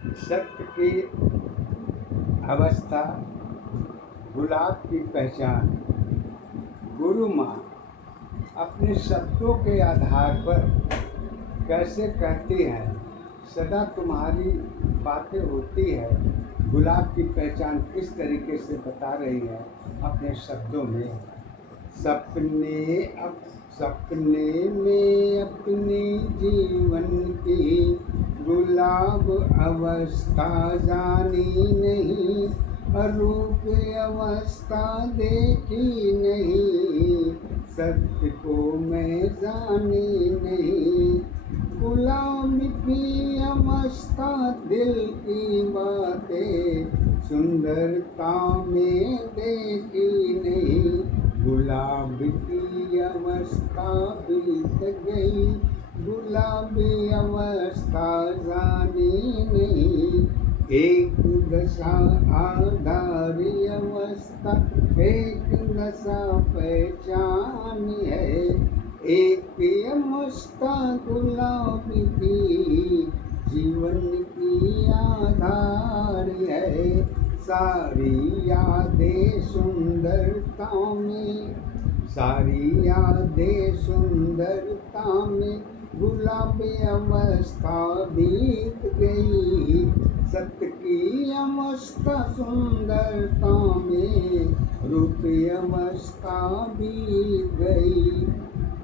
सत्य की अवस्था, गुलाब की पहचान। गुरु माँ अपने शब्दों के आधार पर कैसे कहती हैं, सदा तुम्हारी बातें होती है। गुलाब की पहचान किस तरीके से बता रही है अपने शब्दों में। सपने में अपने जीवन की गुलाब अवस्था जानी नहीं, अरूप अवस्था देखी नहीं, सत्य को मैं जानी नहीं। गुलाब की अवस्था दिल की बातें सुंदरता में देखी नहीं, गुलाब की अवस्था बीत गई, गुलाबी अवस्था जानी नहीं। एक दशा आधारी अवस्था, एक दशा पहचान है, एक अवस्था गुलाब की जीवन की आधार है। सारी यादें सुंदरता में, सारी यादें सुंदरता में, गुलाबी अवस्था बीत गई, सत्य की अवस्था सुंदरता में, रूपी अवस्था बीत गई।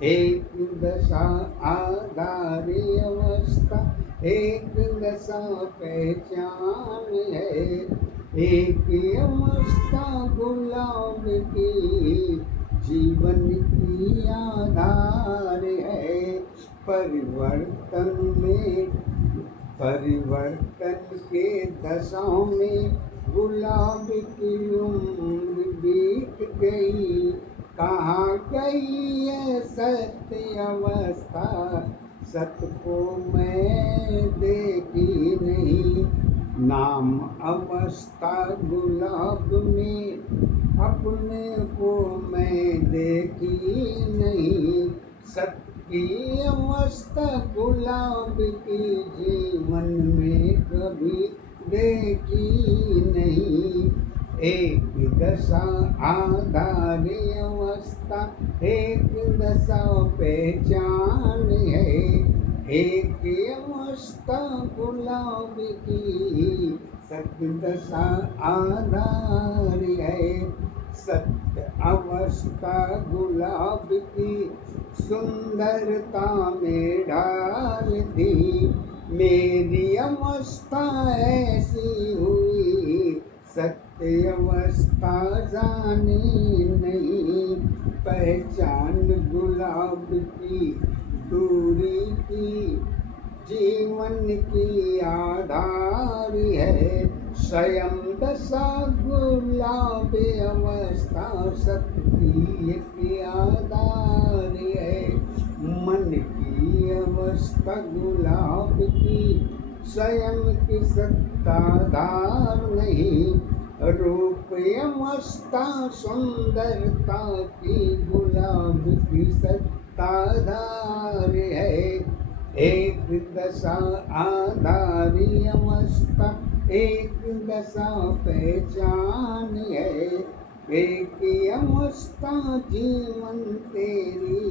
एक दशा आधारी अवस्था, एक दशा पहचान है, एक अवस्था गुलाब की जीवन की आधार है। परिवर्तन के दशाओं में गुलाब की उम्र बीत गई, कहाँ गई है सत्य अवस्था, सत्य को मैं देखी नहीं। नाम अवस्था गुलाब में अपने को मैं देखी नहीं, सत्य की अवस्था गुलाब की जीवन में कभी देखी नहीं। एक दशा आधारी अवस्था, एक दशा पहचान है, एक अवस्था गुलाब की सत्य दशा आधार है। सत्य अवस्था गुलाब की सुंदरता में ढाल दी, मेरी अवस्था ऐसी हुई, सत्य अवस्था जानी नहीं। पहचान गुलाब की दूरी की जीवन की आधार है, स्वयं दशा गुलाब अवस्था सत्य की एक आधार है। मन की अवस्था गुलाब की स्वयं की सत्ताधार नहीं, रूप अवस्था सुंदरता की गुलाब की सत्ताधार है। एक दशा आधारी अवस्था, एक दशा पहचान है, एक अवस्था जीवन तेरी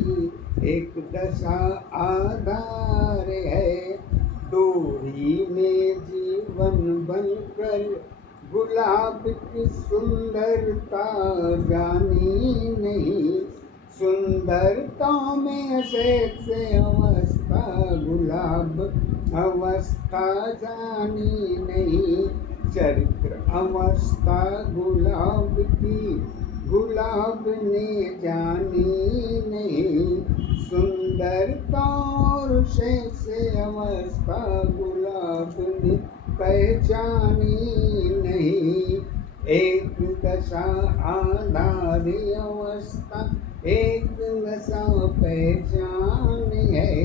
एक दशा आधार है। दूरी में जीवन बनकर गुलाब की सुंदरता जानी नहीं, सुंदरता में से अवस्था गुलाब अवस्था जानी नहीं। चरित्र अवस्था गुलाब की गुलाब ने जानी नहीं, सुंदरता और शेष अवस्था गुलाब ने पहचानी नहीं। एक दशा आधारी अवस्था, एक दशा पहचान है,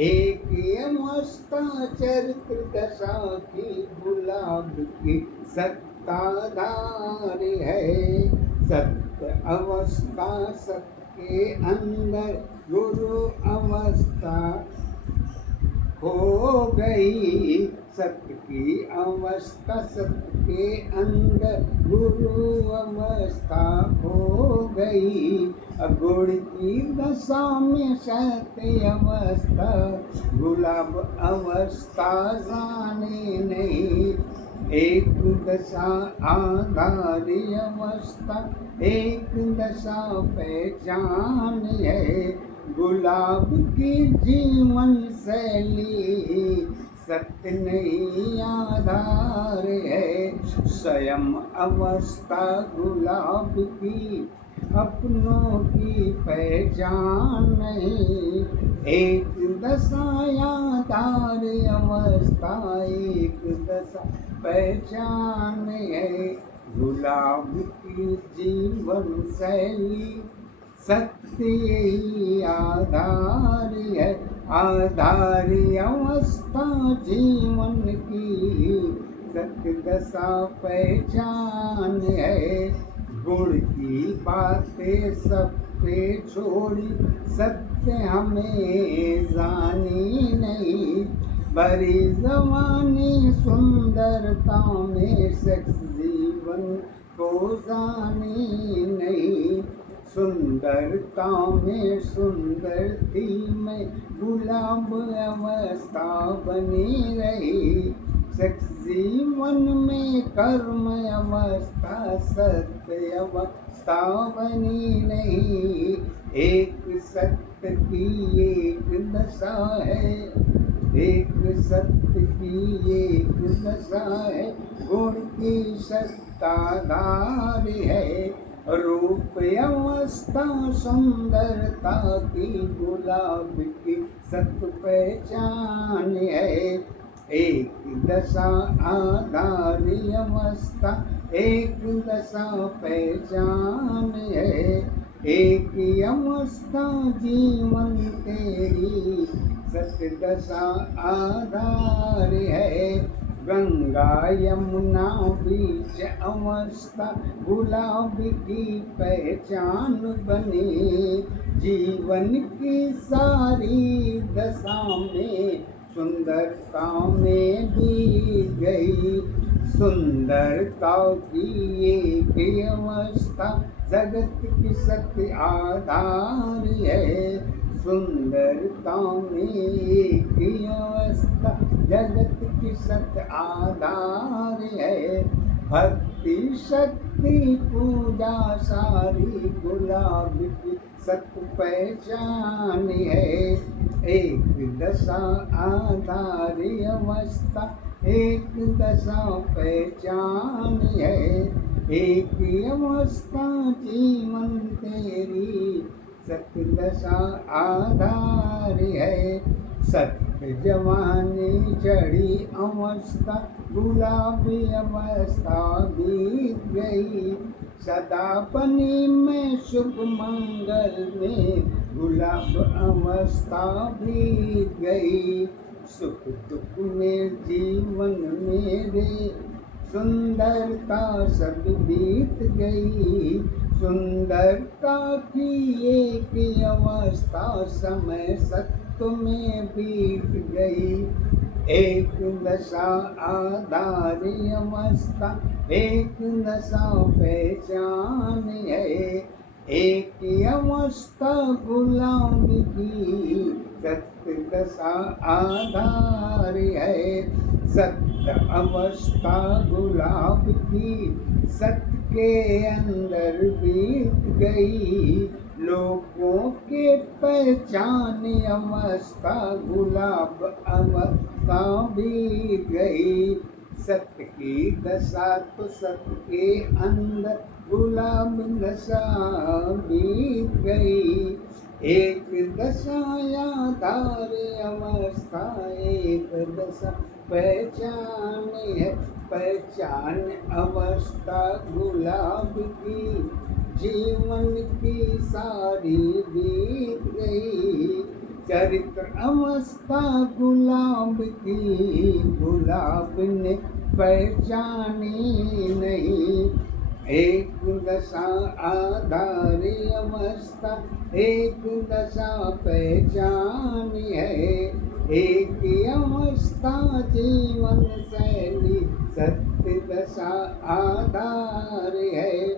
एक अवस्था चरित्र दशा की गुलाब की सत्ताधार है। सत्य अवस्था सत्य के अंदर गुरु अवस्था खो गई, सत्य की अवस्था सत्य के अंदर गुरु अवस्था हो गई। गुण की दशा में सत्य अवस्था गुलाब अवस्था जाने नहीं। एक दशा आधारी अवस्था एक दशा पहचान है। गुलाब की जीवन शैली सत्य नहीं आधार है। स्वयं अवस्था गुलाब की अपनों की पहचान नहीं। एक दशा आधार अवस्था एक दशा पहचान है। गुलाब की जीवन शैली सत्य ही आधार है। आधारी अवस्था जीवन की सत्य दशा पहचान है। गुण की बातें सब पे छोड़ी सत्य हमें जानी नहीं। भरी जवानी सुंदरता में सेक्स जीवन को जानी नहीं। सुंदरता में सुंदर थी मैं गुलाब अवस्था बनी रही। सेक्स जीवन में कर्म अवस्था सत्य अवस्था बनी नहीं। एक सत्य की एक दशा है एक सत्य की एक दशा है। गुण की सत्ताधार है। रूप अवस्था सुंदरता की गुलाब की सत्य पहचान है। एक दशा आधारी अवस्था एक दशा पहचान है। एक अवस्था जीवन तेरी सत्य दशा आधार है। गंगा यमुना बीच अवस्था गुलाब की पहचान बनी। जीवन की सारी दशा में सुंदरता में बीत गई। सुंदरता की एक अवस्था जगत की सत्य आधार है। सुंदरता में एक अवस्था जगत की सत्य आधार है। भक्ति शक्ति पूजा सारी गुलाब की सत्य पहचान है। एक दशा आधारी अवस्था एक दशा पहचान है। एक अवस्था जीवन तेरी सत्य दशा आधार है। सत्य जवानी चढ़ी अवस्था गुलाबी अवस्था बीत गई। सदापनी में शुभ मंगल में गुलाब अवस्था बीत गई। सुख दुख में जीवन मेरे सुंदरता सब बीत गई। सुंदरता की एक अवस्था समय सत्य में बीत गई। एक दशा आधारी अवस्था एक दशा पहचान है। एक अवस्था गुलाम की सत्य दशा आधार है। सत्य अवस्था गुलाब की सत्य के अंदर बीत गई। लोगों के पहचान अवस्था गुलाब अवस्था बीत गई। सत्य की दशा तो सत्य के अंदर गुलाब दशा बीत गई। एक दशा आधार अवस्था एक दशा पहचान है। पहचान अवस्था गुलाब की जीवन की सारी बीत गई। चरित्र अवस्था गुलाब की गुलाब ने पहचानी नहीं। एक दशा आधारी अवस्था एक दशा पहचान है। एक अवस्था जीवन शैली सत्य दशा आधार है।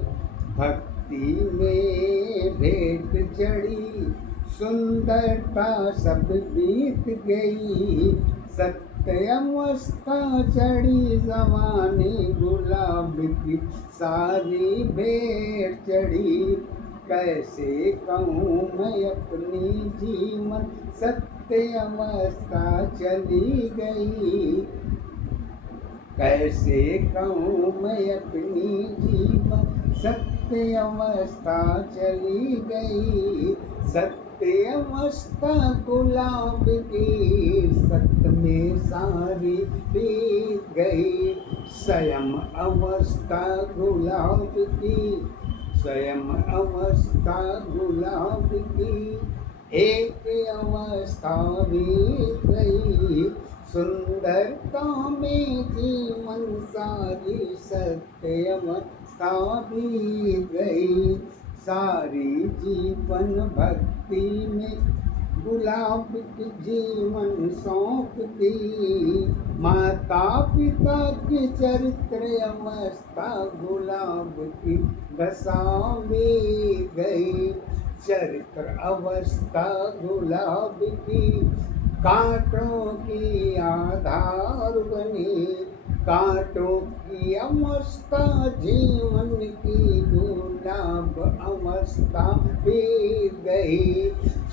भक्ति में भेंट चढ़ी सुंदरता सब बीत गई। सत्य अवस्था चढ़ी जवानी गुलाब की सारी भेंट चढ़ी। कैसे कहूँ मैं अपनी जीवन सत्य अवस्था चली गई। कैसे कहूँ मैं अपनी जीवन सत्य अवस्था चली गई। सत्य अवस्था गुलाब की सत्य में सारी बीत गई। स्वयं अवस्था गुलाब की स्वयं अवस्था गुलाब की एक अवस्था बीत गई। सुंदरता में जीवन सारी सत्य अवस्था बीत गई। सारी जीवन भक्ति में गुलाब की जीवन सौंप दी। माता पिता की चरित्र अवस्था गुलाब की दशा में गई। चरित्र अवस्था गुलाब की कांटों की आधार बनी। कांटों की अवस्था जीवन की गुलाब अवस्था बीत गई।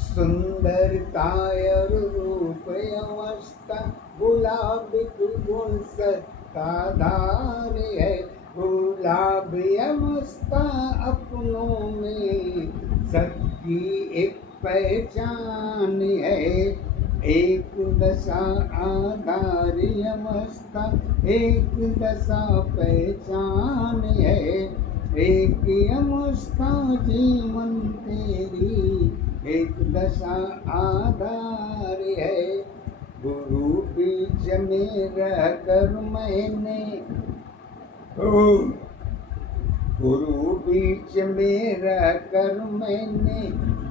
सुंदरता और रूप अवस्था गुलाब की गुण सत्ताधार है। गुलाब अवस्था अपनों में सबकी एक पहचान है। एक दशा आधारी अवस्था एक दशा पहचान है। एक अवस्था जीवन तेरी एक दशा आधार है। गुरु बीच में रहकर मैंने गुरु बीच में रहकर मैंने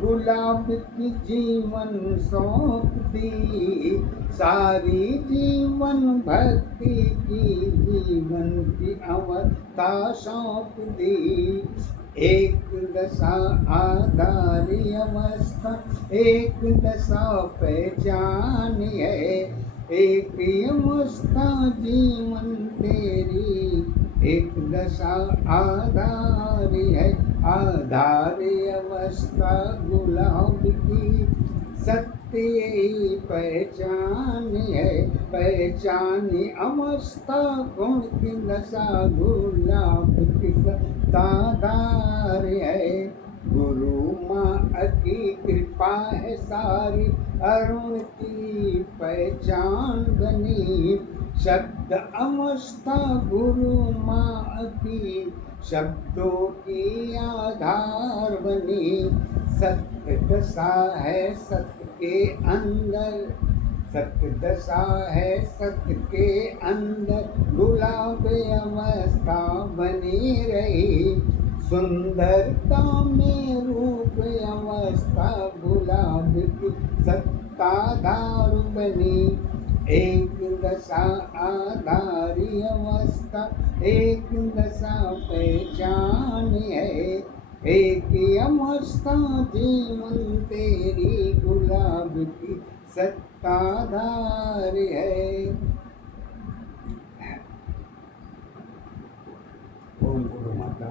गुलाब की जीवन सौंप दी। सारी जीवन भक्ति की जीवन की अवस्था सौंप दी। एक दशा आधारी अवस्था एक दशा पहचान है। एक अवस्था जीवन तेरी एक दशा आधार है। आधारी अवस्था गुलाब की सत्य ही पहचान है। पहचानी अवस्था गुण की दशा गुलाब की सत्ताधार है। गुरु माँ की कृपा है सारी अरुण की पहचान बनी। शब्द अवस्था गुरु माँ की शब्दों की आधार बनी। सत्य दशा है सत्य के अंदर सत्य दशा है सत्य के अंदर गुलाब अवस्था बनी रही। सुंदरता में रूप अवस्था गुलाब की सत्ताधार बनी। एक दशा आधारी अवस्था एक दशा पहचान है। एक अवस्था जीवन तेरी गुलाब की सत्ताधार है। ओम गुरु माता।